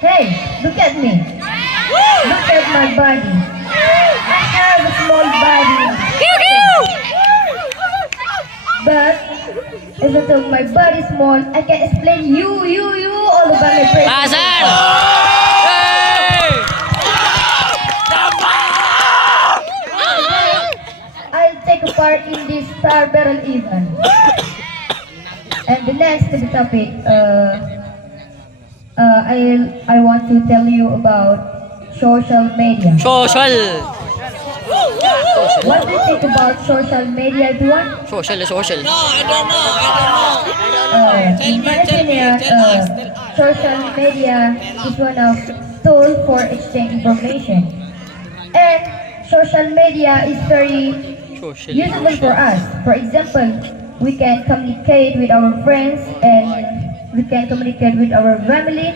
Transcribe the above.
Hey, look at me. Look at my body. I have a small body. But even though my body is small, I can explain you all about my brain. Pasar! I'll take a part in this Star Battle event. And the next to the topic, I want to tell you about social media. Social! What do you think about social media, everyone? Social. In my opinion, social media is one of tool for exchange information. And social media is very Social. useful for us. For example, we can communicate with our friends and we can communicate with our family